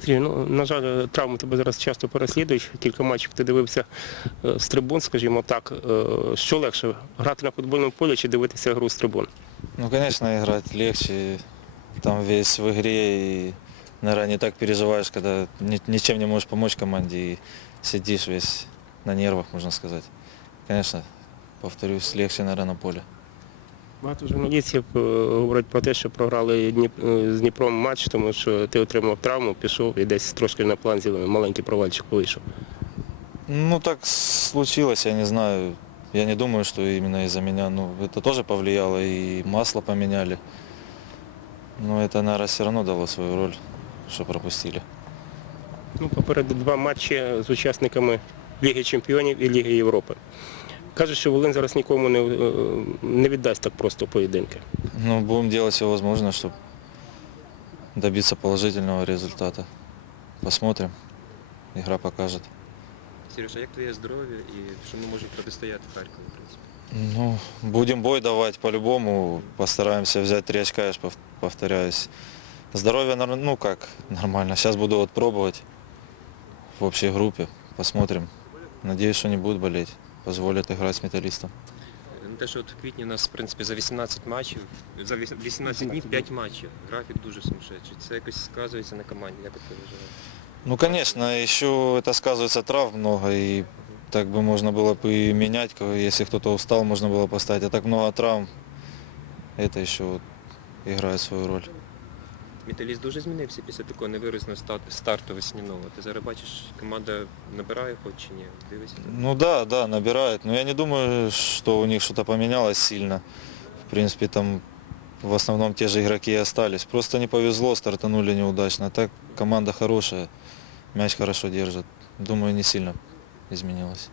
Сергій, ну, на жаль, травми тебе зараз часто переслідують. Кілька матчів ти дивився е, з трибун, скажімо так. Е, Що легше, грати на футбольному полі чи дивитися гру з трибун? Ну, конечно, играть легче. Там весь в игре и, наверное, не так переживаешь, когда ничем не можешь помочь команде и сидишь весь на нервах, можно сказать. Конечно, повторюсь, легче, наверное, на поле. Багато журналістів е, говорять про те, що програли е, з Дніпром матч, тому що ти отримав травму, пішов і десь трошки на план зіли, маленький провальчик вийшов. Ну, так случилось, я не знаю. Я не думаю, что именно из-за меня. Ну, это тоже повлияло, и масло поменяли. Но это, наверное, все равно дало свою роль, что пропустили. Ну, попереду два матчі з учасниками Ліги Чемпіонів і Ліги Європи. Кажуть, що Волин зараз нікому не, е, не віддасть так просто поєдинки. Ну, будем делать все возможное, чтобы добиться положительного результата. Посмотрим. Игра покажет. Сережа, як твоє здоров'я і що ми можемо протистояти Харкову, в принципі? Ну, будем бой давать по-любому. Постараемся взять три очка, я ж повторяюсь. Здоровье, ну как, нормально. Сейчас буду вот пробовать в общей группе. Посмотрим. Надеюсь, что не будут болеть. Позволят играть с металлистом. Ну, те, що от в квітні у нас, в принципі, за 18 матчів, за віс- 18 днів 5 матчів. Графік дуже сумасшедший. Це якось сказується на команді, як от ти вважаєш? Ну, конечно, еще это сказывается трав много, и так бы можно было бы и менять, ко- если кто-то устал, можно было поставить. А так много травм, это еще вот играет свою роль. Металіст дуже змінився після такого невиразного ста- старту весняного. Ти зараз бачиш, команда набирає хоч чи ні? Дивися. Ну да, да, набирает. Но я не думаю, что у них что-то поменялось сильно. В принципе, там в основном те же игроки и остались. Просто не повезло, стартанули неудачно. А так команда хорошая, мяч хорошо держит. Думаю, не сильно изменилось.